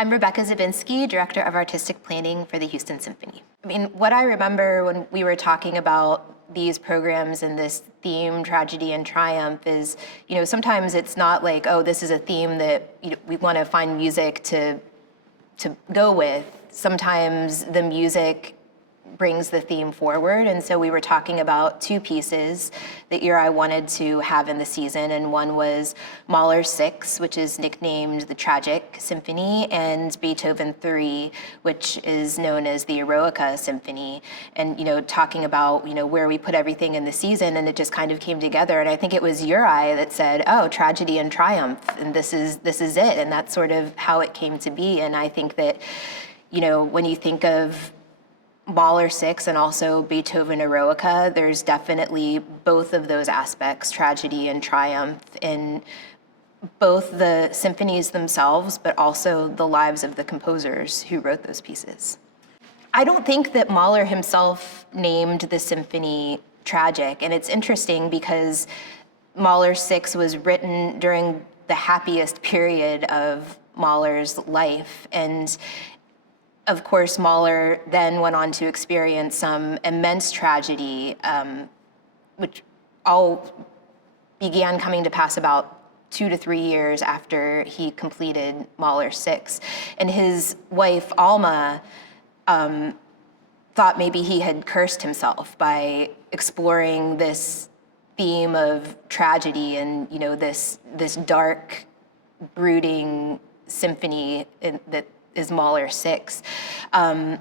I'm Rebecca Zabinski, Director of Artistic Planning for the Houston Symphony. I mean, what I remember when we were talking about these programs and this theme, tragedy and triumph, is, sometimes it's not like, oh, this is a theme that we want to find music to go with. Sometimes the music brings the theme forward, and so we were talking about two pieces that year I wanted to have in the season, and one was Mahler 6, which is nicknamed the Tragic Symphony, and Beethoven 3, which is known as the Eroica Symphony, and talking about where we put everything in the season, and it just kind of came together. And I think it was Uri that said, oh, tragedy and triumph, and this is it, and that's sort of how it came to be. And I think that when you think of Mahler 6 and also Beethoven Eroica, there's definitely both of those aspects, tragedy and triumph, in both the symphonies themselves, but also the lives of the composers who wrote those pieces. I don't think that Mahler himself named the symphony tragic, and it's interesting because Mahler 6 was written during the happiest period of Mahler's life, and of course, Mahler then went on to experience some immense tragedy, which all began coming to pass about 2 to 3 years after he completed Mahler 6. And his wife, Alma, thought maybe he had cursed himself by exploring this theme of tragedy and this dark, brooding symphony that is Mahler 6. At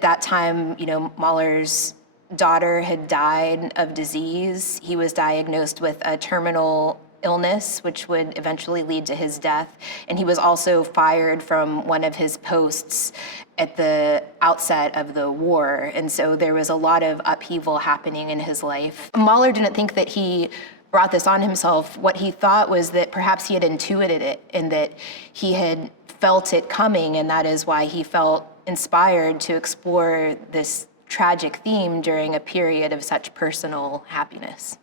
that time, Mahler's daughter had died of disease. He was diagnosed with a terminal illness, which would eventually lead to his death. And he was also fired from one of his posts at the outset of the war. And so there was a lot of upheaval happening in his life. Mahler didn't think that he brought this on himself. What he thought was that perhaps he had intuited it and that he had felt it coming, and that is why he felt inspired to explore this tragic theme during a period of such personal happiness.